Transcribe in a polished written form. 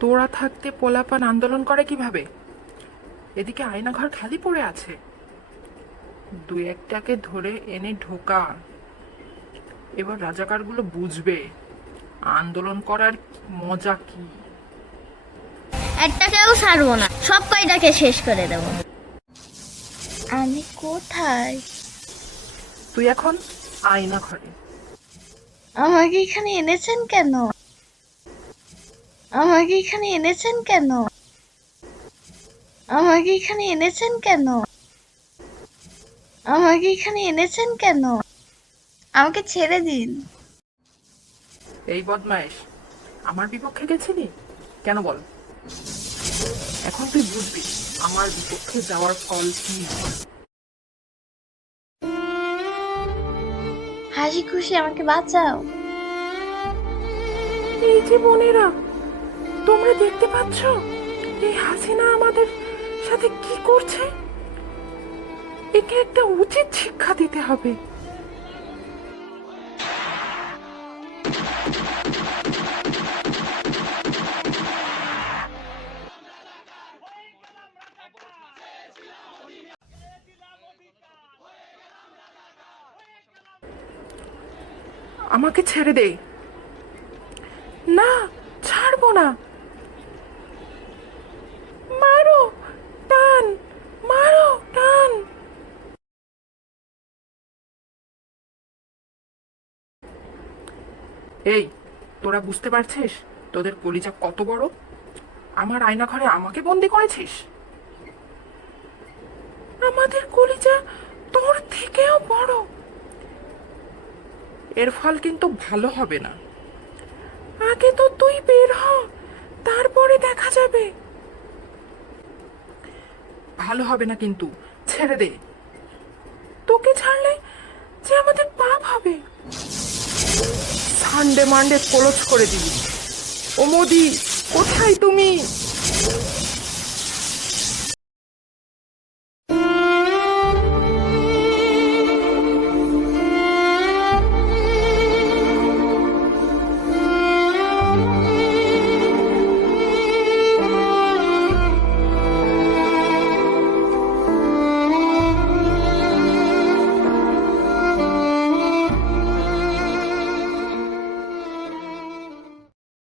তোরা থাকতে পোলাপান আন্দোলন করে কিভাবে? এদিকে আয়নাঘর খালি পড়ে আছে। দুই একটাকে ধরে এনে ঢোকা। এবার রাজাকারগুলো বুঝবে আন্দোলন করার মজা কি। একটাকেও ছাড়বো না, সব কয়টাকে শেষ করে দেব। আমি কোথায়? তুই এখন আয়না ঘরে। আমাকে এখানে এনেছেন কেন? আমাকে এখানে এনেছেন কেন? আমাকে এখানে এনেছেন কেন? আমাকে এখানে এনেছেন কেন? আমাকে ছেড়ে দিন। এই বদমাইশ, আমার বিপক্ষে গেছিলি কেন বল? এখন তুই বুঝবি আমার বিপক্ষে যাওয়ার ফল কি হয়। হাসি খুশি আমাকে বাঁচাও। এই যে বোনেরা, তোমরা দেখতে পাচ্ছ এই হাসিনা আমাদের সাথে কি করছে? একে একটা উচিত শিক্ষা দিতে হবে। আমাকে ছেড়ে দে। না, ছাড়বো না। মারো, টান, মারো, টান। এই, তোরা বুঝতে পারছিস তোদের কলিজা কত বড়? আমার আয়না ঘরে আমাকে বন্দি করেছিস। আমাদের কলিজা তোর থেকেও বড়। এর ফল কিন্তু ভালো হবে না। আগে তো তুই বের হ, তারপরে দেখা যাবে। ভালো হবে না কিন্তু, ছেড়ে দে। তোকে ছাড়লে যে আমাদের পাপ হবে। সানডে মানডে কলচ করে দিবি। ও মোদি, কোথায় তুমি?